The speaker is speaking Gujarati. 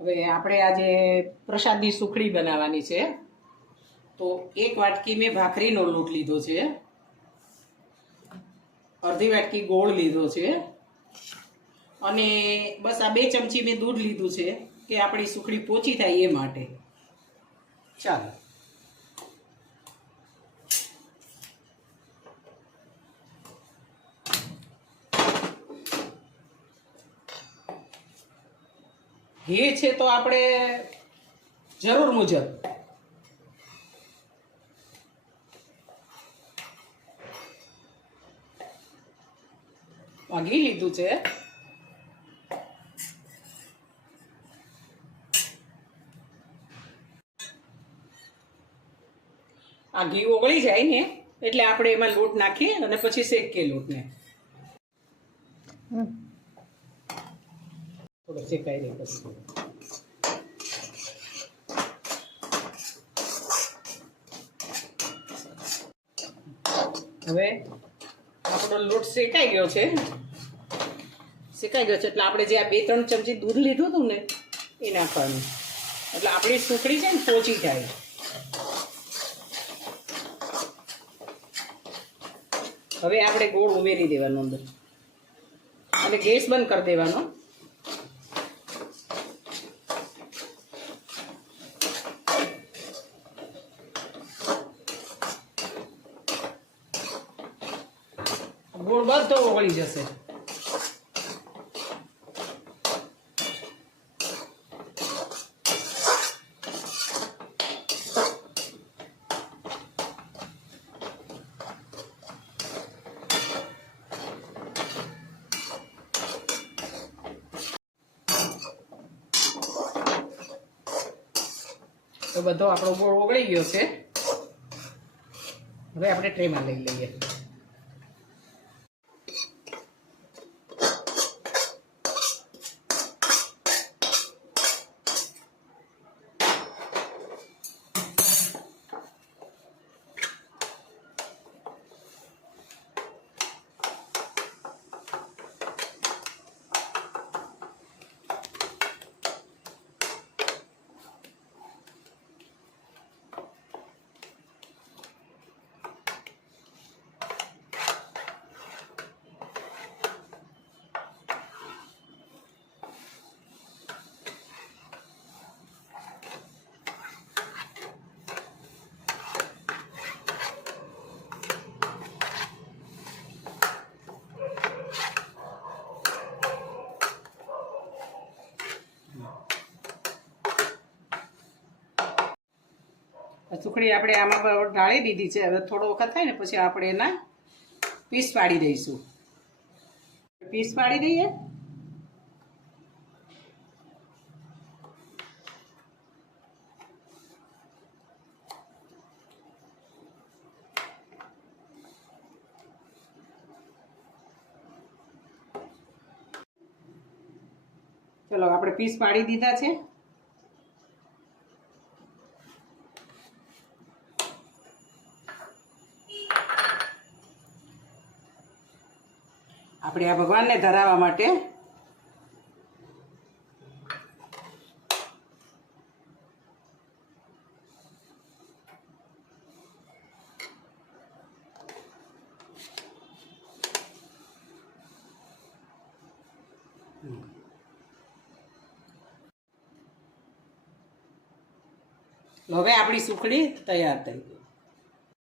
હવે આપણે આજે પ્રસાદની સુખડી બનાવવાની છે. તો 1 વાટકી મેં ભાખરીનો લોટ લીધો છે, અડધી વાટકી ગોળ લીધો છે અને બસ આ 2 ચમચી મેં દૂધ લીધું છે કે આપણી સુખડી પોચી થાય એ માટે. ચાલો ઘી છે તો આપણે જરૂર મુજબ ઘી લીધું છે. આ ઘી ઓગળી જાય ને એટલે આપણે એમાં લોટ નાખીએ અને પછી શેકીએ લોટને. થોડો શેકાઈ રહે બસ. હવે આપણો લોટ શેકાઈ ગયો છે. એટલે આપણે જે આ 2-3 ચમચી દૂધ લીધું હતું ને એ નાખવાનું, એટલે આપણી સુખડી છે ને પોચી થાય. હવે આપણે ગોળ ઉમેરી દેવાનો અંદર અને ગેસ બંધ કરી દેવાનો. ગોળ બધો ઓગળી જશે. તો બધો આપણો ગોળ ઓગળી ગયો છે. હવે આપણે ટ્રેમાં લઈ લઈએ. સુખડી આપણે આમાં ઢાળી દીધી છે. હવે થોડો વખત થાય ને પછી આપણે એના પીસ પાડી દઈશું. પીસ પાડી દઈએ. ચલો આપણે પીસ પાડી દીધા છે. આપણે આ ભગવાનને ધરાવવા માટે હવે આપણી સુખડી તૈયાર થઈ.